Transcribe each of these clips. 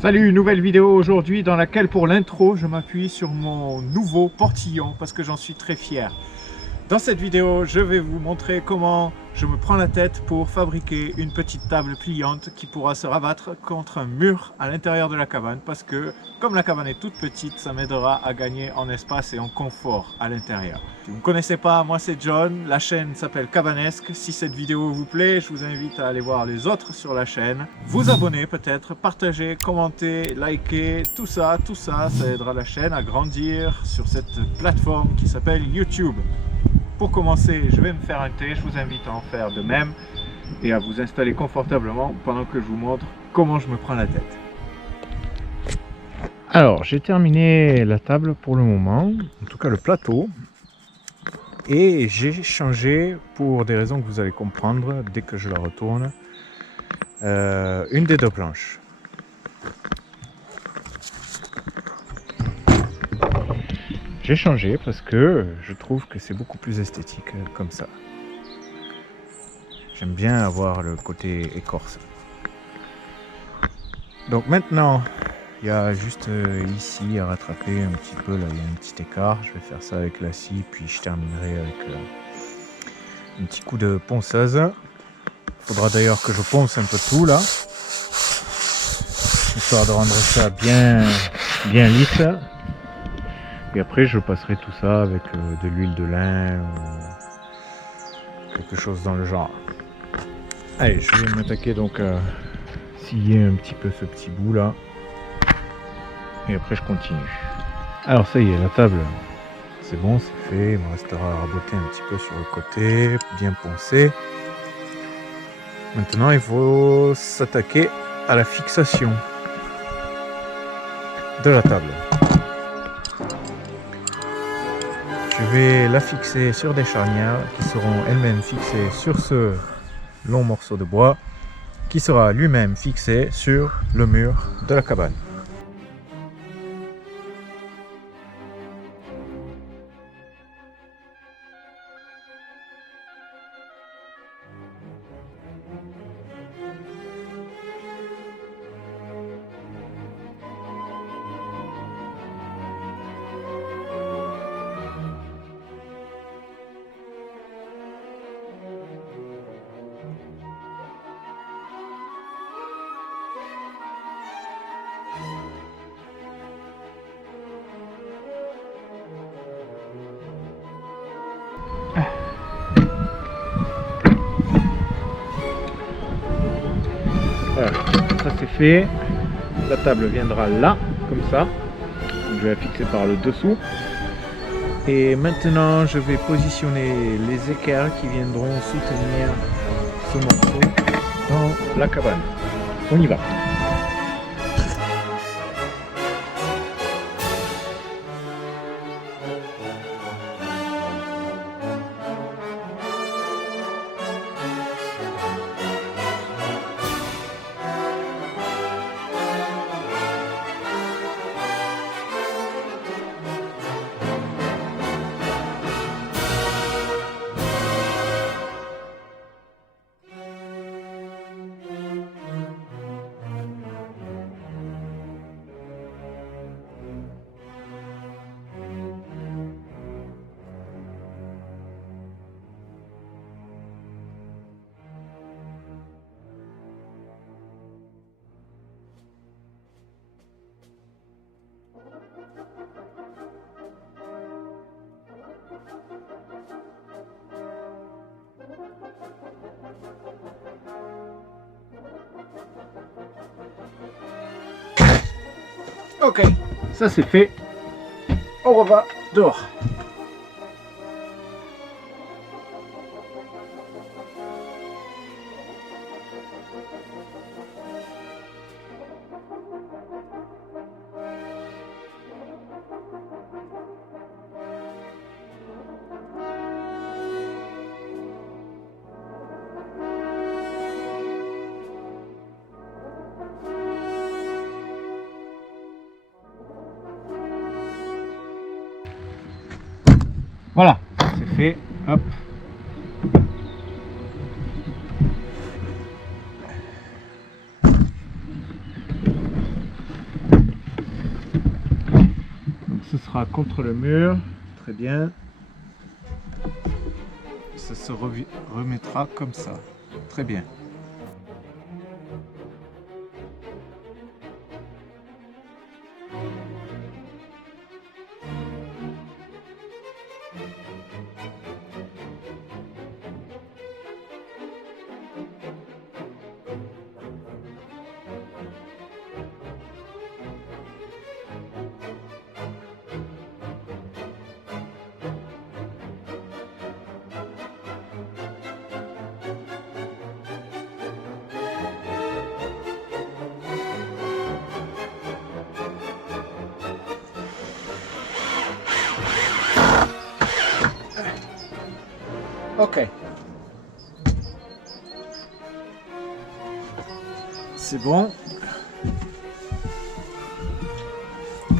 Salut, nouvelle vidéo aujourd'hui dans laquelle pour l'intro je m'appuie sur mon nouveau portillon parce que j'en suis très fier. Dans cette vidéo je vais vous montrer comment je me prends la tête pour fabriquer une petite table pliante qui pourra se rabattre contre un mur à l'intérieur de la cabane parce que comme la cabane est toute petite, ça m'aidera à gagner en espace et en confort à l'intérieur. Si vous ne me connaissez pas, moi c'est John, la chaîne s'appelle Cabanesque. Si cette vidéo vous plaît, je vous invite à aller voir les autres sur la chaîne, vous abonner peut-être, partager, commenter, liker, tout ça, ça aidera la chaîne à grandir sur cette plateforme qui s'appelle YouTube. Pour commencer, je vais me faire un thé, je vous invite à en faire de même et à vous installer confortablement pendant que je vous montre comment je me prends la tête. Alors, j'ai terminé la table pour le moment, en tout cas le plateau, et j'ai changé, pour des raisons que vous allez comprendre dès que je la retourne, une des deux planches. J'ai changé parce que je trouve que c'est beaucoup plus esthétique comme ça. J'aime bien avoir le côté écorce. Donc maintenant, il y a juste ici à rattraper un petit peu, là il y a un petit écart. Je vais faire ça avec la scie, puis je terminerai avec un petit coup de ponceuse. Il faudra d'ailleurs que je ponce un peu tout là, histoire de rendre ça bien lisse. Et après je passerai tout ça avec de l'huile de lin ou quelque chose dans le genre. Allez, je vais m'attaquer donc à scier un petit peu ce petit bout là. Et après je continue. Alors ça y est, la table, c'est bon, c'est fait. Il me restera à raboter un petit peu sur le côté, bien poncer. Maintenant il faut s'attaquer à la fixation de la table. Je vais la fixer sur des charnières qui seront elles-mêmes fixées sur ce long morceau de bois qui sera lui-même fixé sur le mur de la cabane. Voilà, ça c'est fait. La table viendra là, comme ça. Je vais la fixer par le dessous. Et maintenant, je vais positionner les équerres qui viendront soutenir ce morceau dans la cabane. On y va. Ok, ça c'est fait. On revoit dehors. Voilà, c'est fait. Hop. ce sera contre le mur. Très bien. Ça se remettra comme ça. Très bien. Ok. C'est bon.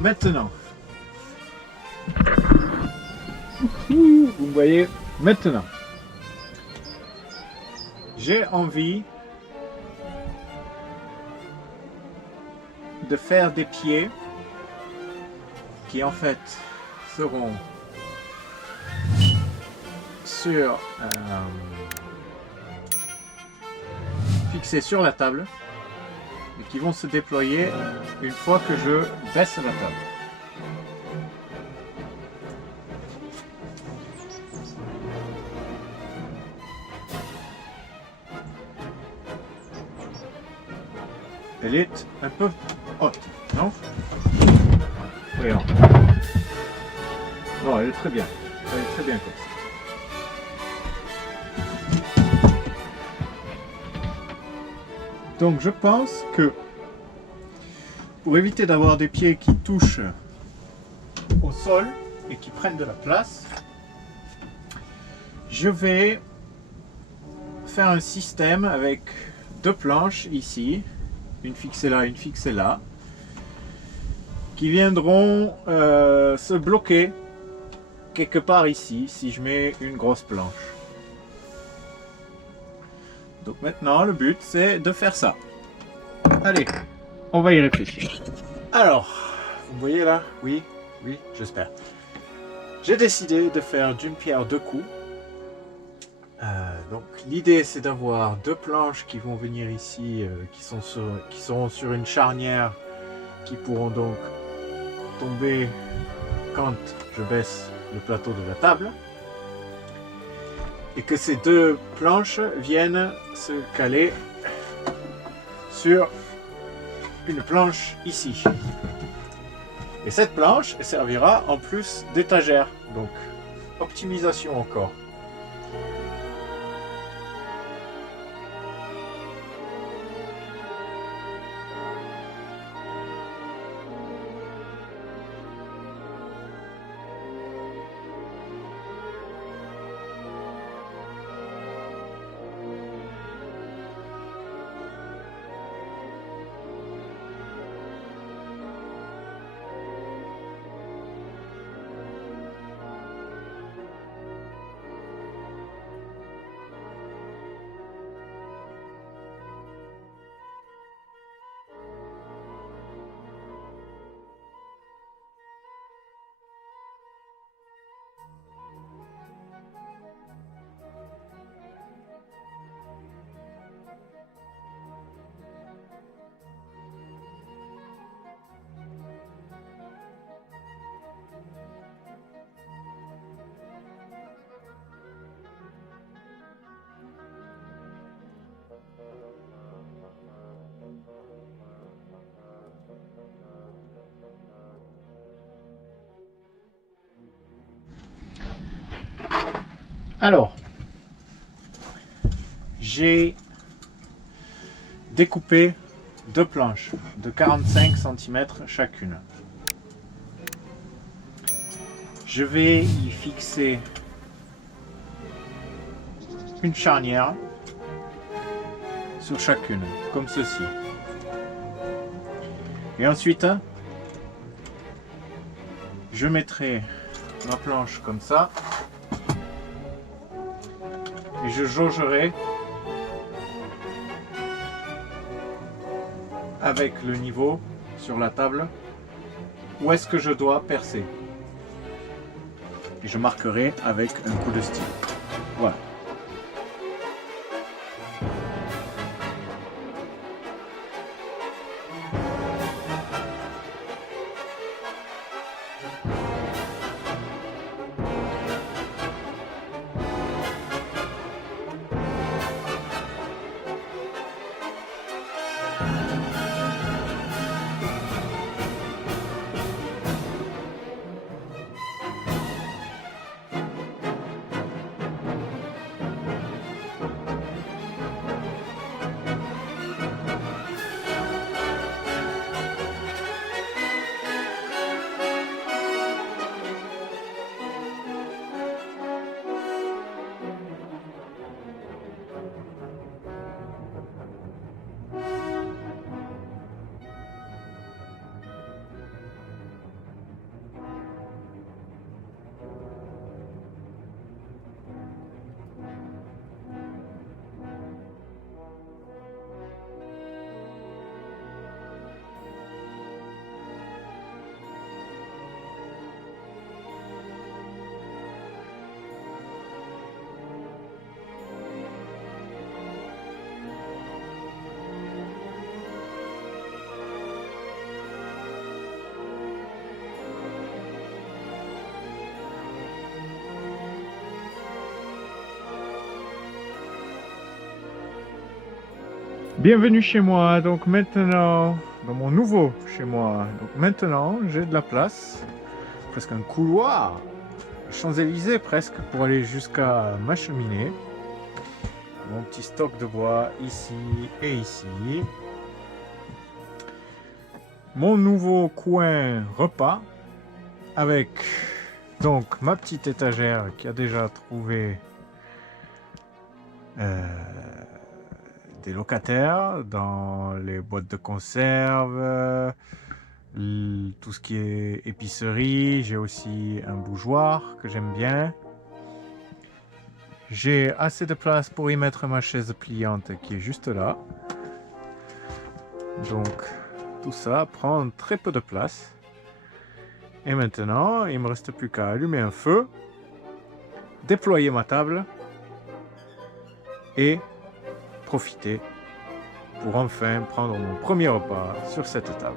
Maintenant. Vous voyez, maintenant. J'ai envie de faire des pieds qui en fait seront fixés sur la table et qui vont se déployer une fois que je baisse la table. Elle est un peu haute, non? Voyons. Non, elle est très bien. Elle est très bien comme ça. Donc je pense que pour éviter d'avoir des pieds qui touchent au sol et qui prennent de la place, je vais faire un système avec deux planches ici, une fixée là, une fixée là, qui viendront se bloquer quelque part ici si je mets une grosse planche. Donc maintenant, le but, c'est de faire ça. Allez, on va y réfléchir. Alors, vous voyez là? Oui, oui, j'espère. J'ai décidé de faire d'une pierre deux coups. Donc l'idée, c'est d'avoir deux planches qui vont venir ici, qui seront sur une charnière, qui pourront donc tomber quand je baisse le plateau de la table. Et que ces deux planches viennent se caler sur une planche ici. Et cette planche elle servira en plus d'étagère. Donc, optimisation encore. Alors, j'ai découpé deux planches de 45 cm chacune. Je vais y fixer une charnière sur chacune, comme ceci. Et ensuite, je mettrai ma planche comme ça. Et je jaugerai avec le niveau sur la table où est-ce que je dois percer. Et je marquerai avec un coup de stylo. Voilà. Bienvenue chez moi, donc maintenant, dans mon nouveau chez moi. Donc maintenant, j'ai de la place, presque un couloir, Champs-Élysées presque, pour aller jusqu'à ma cheminée. Mon petit stock de bois ici et ici. Mon nouveau coin repas, avec donc ma petite étagère qui a déjà trouvé des locataires dans les boîtes de conserve, tout ce qui est épicerie. J'ai aussi un bougeoir que j'aime bien. J'ai assez de place pour y mettre ma chaise pliante qui est juste là. Donc tout ça prend très peu de place. Et maintenant, il ne me reste plus qu'à allumer un feu, déployer ma table et profiter pour enfin prendre mon premier repas sur cette table.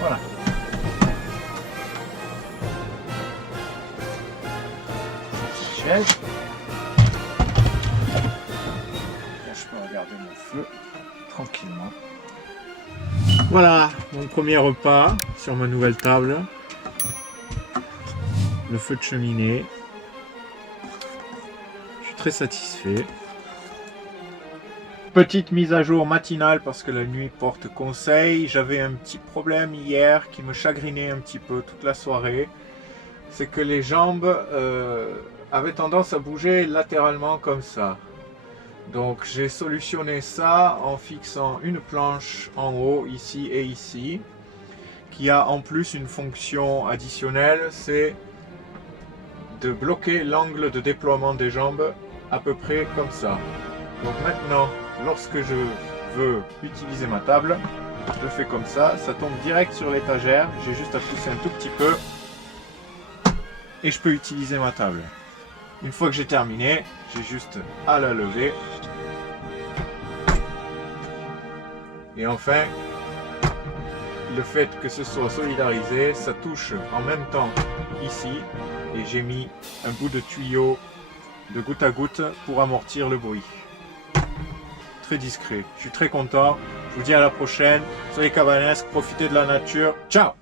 Voilà. Chaise. Regarder mon feu tranquillement. Voilà mon premier repas sur ma nouvelle table. Le feu de cheminée. Je suis très satisfait. Petite mise à jour matinale parce que la nuit porte conseil. J'avais un petit problème hier qui me chagrinait un petit peu toute la soirée. C'est que les jambes avaient tendance à bouger latéralement comme ça. Donc j'ai solutionné ça en fixant une planche en haut, ici et ici, qui a en plus une fonction additionnelle, c'est de bloquer l'angle de déploiement des jambes à peu près comme ça. Donc maintenant, lorsque je veux utiliser ma table, je fais comme ça tombe direct sur l'étagère, j'ai juste à pousser un tout petit peu et je peux utiliser ma table. Une fois que j'ai terminé, j'ai juste à la lever. Et enfin, le fait que ce soit solidarisé, ça touche en même temps ici. Et j'ai mis un bout de tuyau de goutte à goutte pour amortir le bruit. Très discret. Je suis très content. Je vous dis à la prochaine. Soyez cabanesques, profitez de la nature. Ciao!